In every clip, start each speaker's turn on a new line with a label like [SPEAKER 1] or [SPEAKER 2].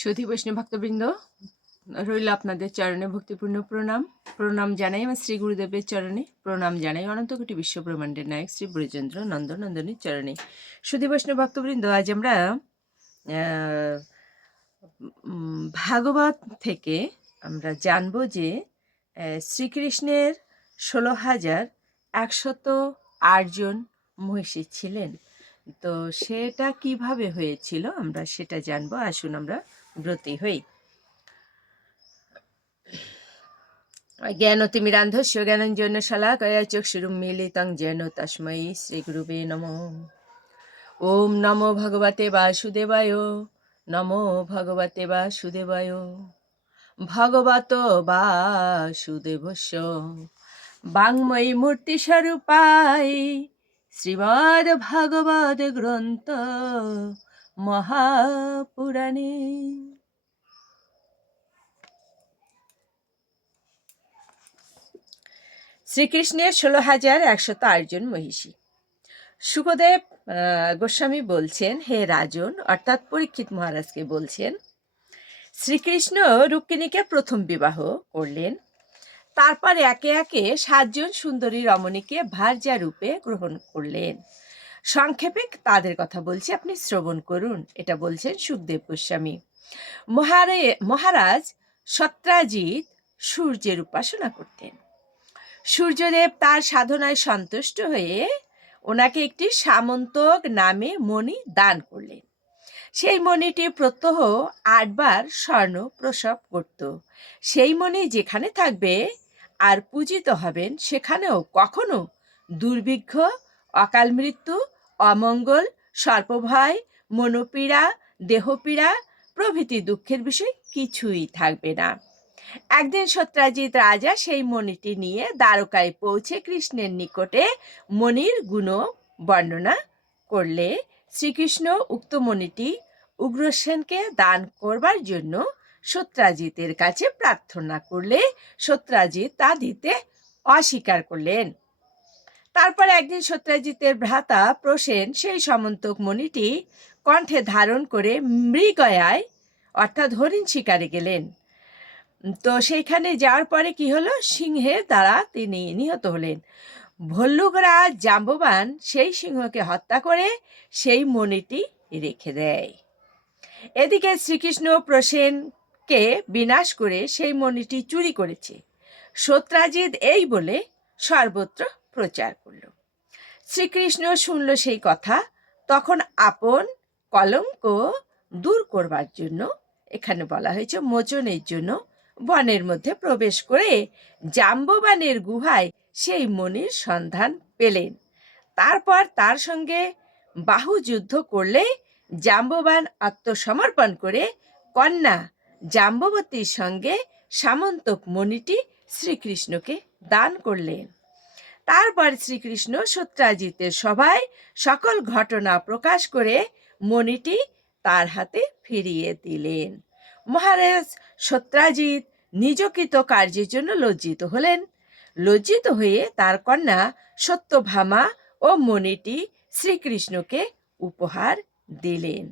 [SPEAKER 1] সুধী বৈষ্ণব ভক্তবৃন্দ, রইল আপনাদের চরণে ভক্তিপূর্ণ প্রণাম। প্রণাম জানাই আমার শ্রী গুরুদেবের চরণে। প্রণাম জানাই অনন্ত কোটি বিশ্ব ব্রহ্মাণ্ডের নায়ক শ্রী ব্রজেন্দ্র নন্দনন্দনীর চরণে। সুধী বৈষ্ণব ভক্তবৃন্দ, আজ আমরা ভাগবত থেকে আমরা জানব যে শ্রীকৃষ্ণের ষোলো হাজার একশত আটজন মহিষী ছিলেন। তো সেটা কীভাবে হয়েছিল আমরা সেটা জানব। আসুন আমরা ব্রতী হই। জ্ঞানতিমিরান্ধস্য জ্ঞানঞ্জন চক্ষুরুম মিলিতং যেন তস্मै শ্রীগুরুবে নম। ওম নমো ভগবতে বাসুদেবায়, নমো ভগবতে বাসুদেবায়। ভগবত বাসুদেবস্য, বাংময়ী মূর্তি স্বরূপায়, শ্রীমদ ভাগবত গ্রন্থ মহাপুরাণে। শ্রীকৃষ্ণের ষোলো হাজার একশত আটজন মহিষী। সুখদেব গোস্বামী বলছেন, হে রাজন, অর্থাৎ পরীক্ষিত মহারাজকে বলছেন, শ্রীকৃষ্ণ রুক্মিণীকে প্রথম বিবাহ করলেন। তারপর একে একে সাতজন সুন্দরী রমণীকে ভার্যা রূপে গ্রহণ করলেন। সংক্ষেপে তাদের কথা বলছি, আপনি শ্রবণ করুন। এটা বলছেন সুখদেব গোস্বামী। মহারে, মহারাজ সত্রাজিৎ সূর্যের উপাসনা করতেন। সূর্যদেব তার সাধনায় সন্তুষ্ট হয়ে ওনাকে একটি সামন্তক নামে মণি দান করলেন। সেই মণিটি প্রত্যহ আটবার স্বর্ণ প্রসব করত। সেই মণি যেখানে থাকবে আর পূজিত হবেন সেখানেও কখনো দুর্ভিক্ষ, অকাল মৃত্যু, অমঙ্গল, সর্পভয়, মনোপীড়া, দেহপীড়া প্রভৃতি দুঃখের বিষয় কিছুই থাকবে না। একদিন সত্রাজিৎ রাজা সেই মণিটি নিয়ে দ্বারকায় পৌঁছে কৃষ্ণের নিকটে মণির গুণ বর্ণনা করলে শ্রীকৃষ্ণ উক্ত মণিটি উগ্রসেনকে দান করবার জন্য সত্রাজিতের কাছে প্রার্থনা করলে সত্রাজিৎ তা দিতে অস্বীকার করলেন। তারপর একদিন সত্রাজিতের ভ্রাতা প্রসেন সেই সমন্তক মণিটি কণ্ঠে ধারণ করে মৃগয়ায়, অর্থাৎ হরিণ শিকারে গেলেন। তো সেইখানে যাওয়ার পরে কি হলো? সিংহের দ্বারা তিনি নিহত হলেন। ভল্লুকরাজ জাম্ববান সেই সিংহকে হত্যা করে সেই মণিটি রেখে দেয়। এদিকে শ্রীকৃষ্ণ প্রসেনকে বিনাশ করে সেই মণিটি চুরি করেছে। সত্রাজিৎ এই বলে সর্বত্র প্রচার করল। শ্রীকৃষ্ণ শুনল সেই কথা, তখন আপন কলঙ্ক দূর করবার জন্য, এখানে বলা হয়েছে মোচনের জন্য বনের মধ্যে প্রবেশ করে জাম্ববানের গুহায় সেই মণির সন্ধান পেলেন। তারপর তার সঙ্গে বাহু যুদ্ধ করলে জাম্ববান আত্মসমর্পণ করে কন্যা জাম্ববতীর সঙ্গে সামন্তক মণিটি শ্রীকৃষ্ণকে দান করলেন। তারপর শ্রীকৃষ্ণ সত্রাজিতের সভায় সকল ঘটনা প্রকাশ করে মণিটি তার হাতে ফিরিয়ে দিলেন। মহারাজ সত্রাজিৎ নিজকৃত কার্যের জন্য লজ্জিত হলেন। লজ্জিত হয়ে তার কন্যা সত্যভামা ও মণিটি শ্রীকৃষ্ণকে উপহার দিলেন।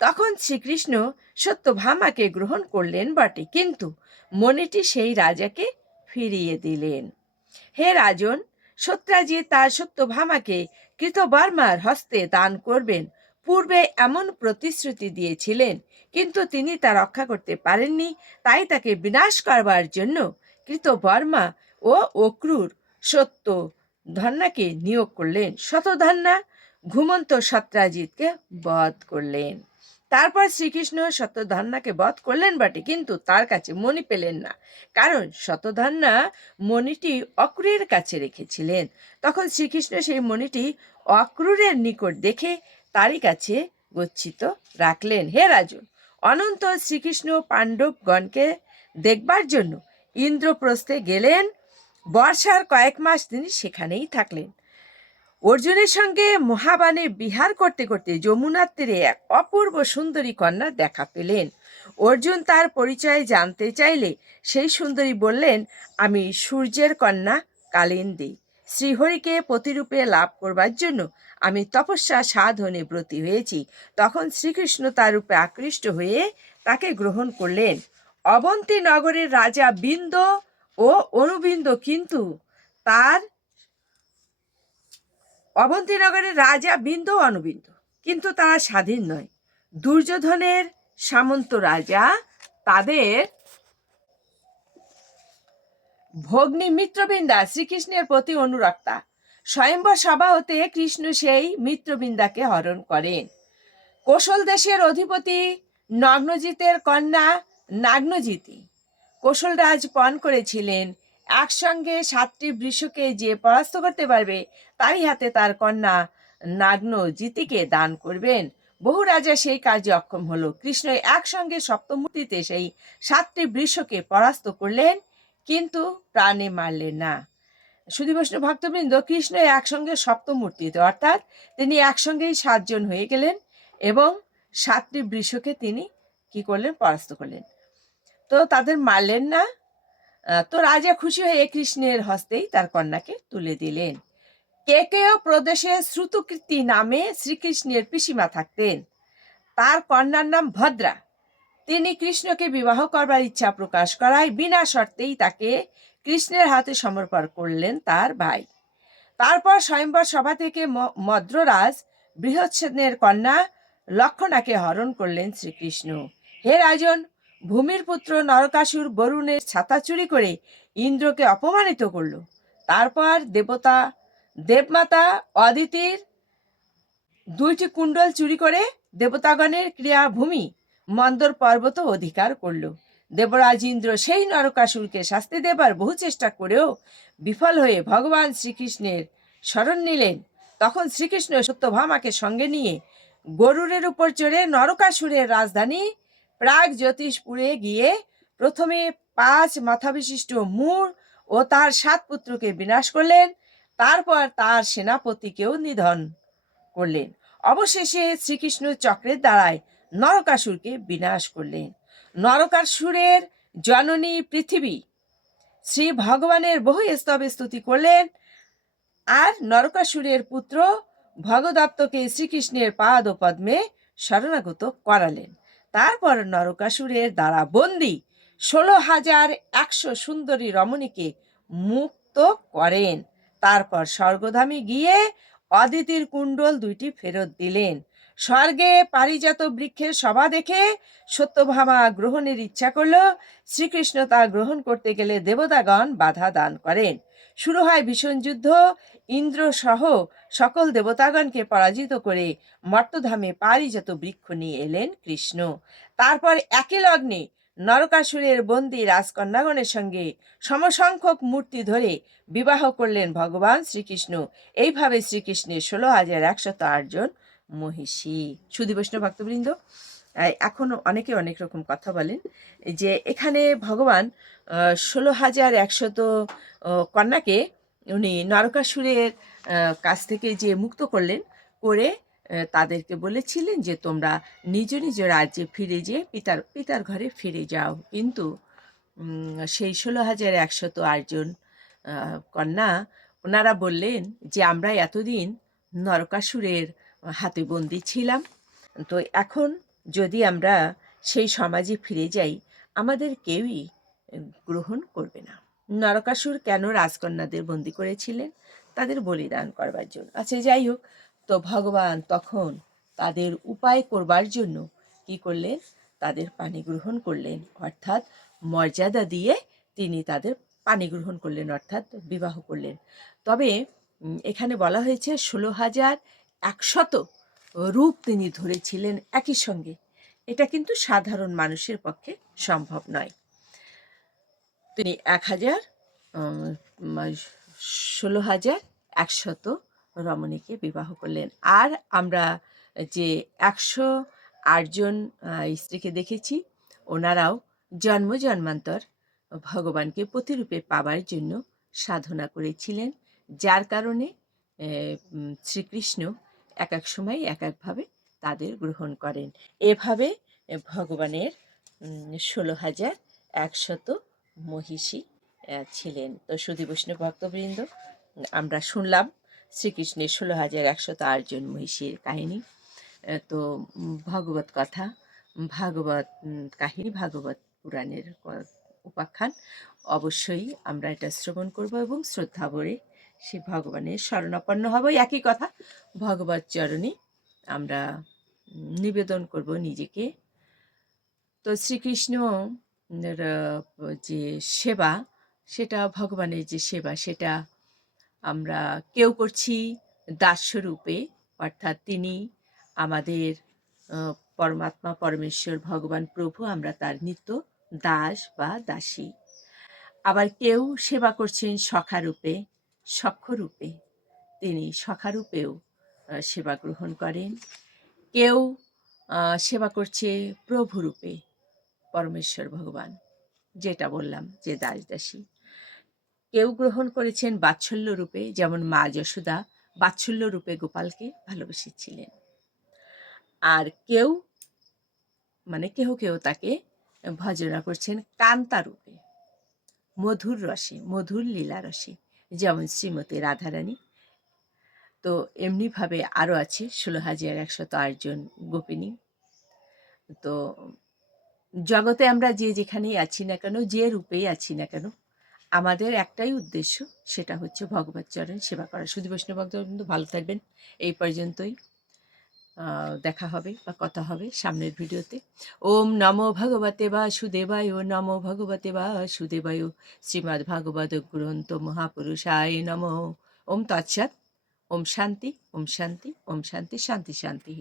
[SPEAKER 1] তখন শ্রীকৃষ্ণ সত্যভামাকে গ্রহণ করলেন বটে, কিন্তু মণিটি সেই রাজাকে ফিরিয়ে দিলেন। হে রাজন সত্যাজি তার সত্যভামাকে কৃতবর্মার হস্তে দান করবেন। পূর্বে এমন প্রতিশ্রুতি দিয়েছিলেন কিন্তু তিনি তা রক্ষা করতে পারেননি। তাই তাকে বিনাশ করবার জন্য কৃতবর্মা ও অক্রুর সত্য ধন্যাকে নিয়োগ করলেন। শতধন্যা ঘুমন্ত সত্রাজিৎকে বধ করলেন। তারপর শ্রীকৃষ্ণ শতধন্যাকে বধ করলেন বটে, কিন্তু তার কাছে মণি পেলেন না। কারণ শতধন্যা মণিটি অক্রুরের কাছে রেখেছিলেন। তখন শ্রীকৃষ্ণ সেই মণিটি অক্রুরের নিকট দেখে তারই কাছে গচ্ছিত রাখলেন। হে রাজন অনন্ত শ্রীকৃষ্ণ পাণ্ডবগণকে দেখবার জন্য ইন্দ্রপ্রস্থে গেলেন। বর্ষার কয়েক মাস তিনি সেখানেই থাকলেন। অর্জুনের সঙ্গে মহাবানে বিহার করতে করতে যমুনার তীরে এক অপূর্ব সুন্দরী কন্যা দেখা পেলেন। অর্জুন তার পরিচয় জানতে চাইলে সেই সুন্দরী বললেন, আমি সূর্যের কন্যা কালিন্দী। শ্রীহরিকে প্রতিরূপে লাভ করবার জন্য আমি তপস্যা সাধনে ব্রতী হয়েছি। তখন শ্রীকৃষ্ণ তার রূপে আকৃষ্ট হয়ে তাকে গ্রহণ করলেন। অবন্তী নগরের রাজা বিন্দ ও অনুবিন্দ কিন্তু তার অবন্তী নগরের রাজা বিন্দ অনুবিন্দ কিন্তু তারা স্বাধীন নয়। দুর্যোধনের সামন্ত রাজা তাদের ভগ্নী মিত্রবৃন্দা শ্রীকৃষ্ণের প্রতি অনুরক্তা। স্বয়ম্বর সভা হতে কৃষ্ণ সেই মিত্রবৃন্দাকে হরণ করেন। কোশল দেশের অধিপতি নগ্নজিতের কন্যা নাগ্নজিতি কোশলরাজ পণ করেছিলেন, একসঙ্গে সাতটি বৃষকে যে পরাস্ত করতে পারবে, তারই হাতে তার কন্যা নাগ্নজিতিকে দান করবেন। বহু রাজা সেই কার্যে অক্ষম হলো। কৃষ্ণ একসঙ্গে সপ্তমূর্তিতে সেই সাতটি বৃষকে পরাস্ত করলেন। কিন্তু প্রাণে মারলেন না। শুধু ভক্তবৃন্দ কৃষ্ণ একসঙ্গে সপ্তমূর্তিতে অর্থাৎ তিনি একসঙ্গেই সাতজন হয়ে গেলেন এবং সাতটি বৃষকে তিনি কি করলেন? পরাস্ত করলেন। তো তাদের মারলেন না। তো রাজা খুশি হয়ে কৃষ্ণের হস্তেই তার কন্যাকে তুলে দিলেন। কেকেয় প্রদেশে শ্রুতকীর্তি নামে শ্রীকৃষ্ণের পিসিমা থাকতেন। তার কন্যার নাম ভদ্রা। তিনি কৃষ্ণকে বিবাহ করবার ইচ্ছা প্রকাশ করায় বিনা শর্তেই তাকে কৃষ্ণের হাতে সমর্পণ করলেন তার ভাই। তারপর স্বয়ম্বর সভা থেকে মদ্ররাজ বৃহৎসেনের কন্যা লক্ষণাকে হরণ করলেন শ্রীকৃষ্ণ। হে রাজন, ভূমির পুত্র নরকাসুর বরুণের ছাতা চুরি করে ইন্দ্রকে অপমানিত করল। তারপর দেবতা, দেবমাতা অদিতির দুইটি কুণ্ডল চুরি করে দেবতাগণের ক্রিয়াভূমি মন্দর পর্বত অধিকার করল। দেবরাজ ইন্দ্র সেই নরকাসুরকে শাস্তি দেবার বহু চেষ্টা করেও বিফল হয়ে ভগবান শ্রীকৃষ্ণের শরণ নিলেন। তখন শ্রীকৃষ্ণ সত্যভামাকে সঙ্গে নিয়ে গরুরের উপর চড়ে নরকাসুরের রাজধানী প্রাগ জ্যোতিষপুরে গিয়ে প্রথমে পাঁচ মাথা বিশিষ্ট মূর ও তার সাত পুত্রকে বিনাশ করলেন, তারপর তার সেনাপতিকেও নিধন করলেন। অবশেষে শ্রীকৃষ্ণ চক্রের দ্বারায় নরকাসুরকে বিনাশ করলেন। নরকাসুরের জননী পৃথিবী। শ্রী ভগবানের বহু স্তবে স্তুতি করলেন আর নরকাসুরের পুত্র ভগদত্তকে শ্রীকৃষ্ণের পাদ পদ্মে শরণাগত করালেন। তারপর নরকাসুরের দ্বারা বন্দি ষোলো হাজার একশো সুন্দরী রমণীকে মুক্ত করেন। তারপর স্বর্গধামে গিয়ে অদিতির কুণ্ডল দুইটি ফেরত দিলেন। স্বর্গে পারিজাত বৃক্ষের সভা দেখে সত্যভামা গ্রহণের ইচ্ছা করল। শ্রীকৃষ্ণ তা গ্রহণ করতে গেলে দেবতাগণ বাধা দান করেন। শুরু হয় ভীষণ যুদ্ধ। ইন্দ্র সহ সকল দেবতাগণকে পরাজিত করে মর্তধামে পারিজাত বৃক্ষ নিয়ে এলেন কৃষ্ণ। তারপর একই লগ্নে নরকাসুরের বন্দী রাজকন্যাগণের সঙ্গে সমসংখ্যক মূর্তি ধরে বিবাহ করলেন ভগবান শ্রীকৃষ্ণ। এইভাবে শ্রীকৃষ্ণের ষোলো হাজার একশত আটজন মহিষী। বৈষ্ণব ভক্তবৃন্দ এখনও অনেকে অনেক রকম কথা বলেন যে এখানে ভগবান ষোলো হাজার একশত কন্যাকে উনি নরকাসুরের কাছ থেকে যে মুক্ত করলেন, করে তাদেরকে বলেছিলেন যে, তোমরা নিজ নিজ রাজ্যে ফিরে যেয়ে পিতার পিতার ঘরে ফিরে যাও। কিন্তু সেই ষোলো হাজার একশত আটজন কন্যা, ওনারা বললেন যে, আমরা এতদিন নরকাসুরের হাতে বন্দি ছিলাম। তো এখন যদি আমরা সেই সমাজে ফিরে যাই, আমাদের কেউই গ্রহণ করবে না। নরকাসুর কেন রাজকন্যাদের বন্দি করেছিলেন? তাদের বলিদান করবার জন্য। আচ্ছা যাই হোক তো ভগবান তখন তাদের উপায় করবার জন্য কি করলেন? তাদের পানি গ্রহণ করলেন। অর্থাৎ মর্যাদা দিয়ে তিনি তাদের পানি গ্রহণ করলেন, অর্থাৎ বিবাহ করলেন। তবে এখানে বলা হয়েছে ষোলো হাজার একশত রূপ তিনি ধরেছিলেন একই সঙ্গে। এটা কিন্তু সাধারণ মানুষের পক্ষে সম্ভব নয়। তিনি এক হাজার ষোলো হাজার একশত রমণীকে বিবাহ করলেন। আর আমরা যে একশো আটজন স্ত্রীকে দেখেছি, ওনারাও জন্ম জন্মান্তর ভগবানকে প্রতিরূপে পাবার জন্য সাধনা করেছিলেন, যার কারণে শ্রীকৃষ্ণ এক এক সময় এক একভাবে তাদের গ্রহণ করেন। এভাবে ভগবানের ষোলো হাজার একশত মহিষী ছিলেন। তো সুধী বৈষ্ণব ভক্তবৃন্দ, আমরা শুনলাম শ্রীকৃষ্ণের ষোলো হাজার একশত আটজন মহিষীর কাহিনী। তো ভগবত কথা ভাগবত কাহিনী, ভাগবত পুরাণের উপাখ্যান। অবশ্যই আমরা এটা শ্রবণ করব এবং শ্রদ্ধা ভরে সে ভগবানের শরণাপন্ন হব। একই কথা, ভগবত চরণে আমরা নিবেদন করব নিজেকে। তো শ্রীকৃষ্ণ যে সেবা, সেটা ভগবানের যে সেবা, সেটা আমরা কেউ করছি দাস্যরূপে অর্থাৎ তিনি আমাদের পরমাত্মা, পরমেশ্বর, ভগবান প্রভু, আমরা তার নিত্য দাস বা দাসী। আবার কেউ সেবা করছেন সখারূপে, সক্ষরূপে, তিনি সখারূপেও সেবা গ্রহণ করেন। কেউ সেবা করছে প্রভুরূপে, পরমেশ্বর ভগবান, যেটা বললাম যে দাস দাসী কেউ গ্রহণ করেছেন বাৎসল্য রূপে, যেমন মা যশোদা বাৎসল্য রূপে গোপালকে ভালোবেসেছিলেন। আর কেউ মানে কেহ কেউ তাকে ভজনা করছেন কান্তা রূপে। মধুর রসে, মধুর লীলা রসে, যেমন শ্রীমতী রাধারানী। তো এমনিভাবে আরও আছে ষোলো হাজার একশত আটজন গোপিনী। তো জগতে আমরা যে যেখানেই আছি না কেন, যে রূপেই আছি না কেন আমাদের একটাই উদ্দেশ্য সেটা হচ্ছে ভগবত চরণ সেবা করা। শুধু বৈষ্ণব ভক্ত কিন্তু ভালো থাকবেন। এই পর্যন্তই। দেখা হবে বা কথা হবে সামনের ভিডিওতে। ওম নমো ভগবতে বাসুদেবায় ও নমো ভগবতে বাসুদেবায় শ্রীমদ্ ভাগবত গ্রন্থ মহাপুরুষায় নমঃ। ওম তৎসৎ। ওম শান্তি ওম শান্তি ওম শান্তি শান্তি শান্তি।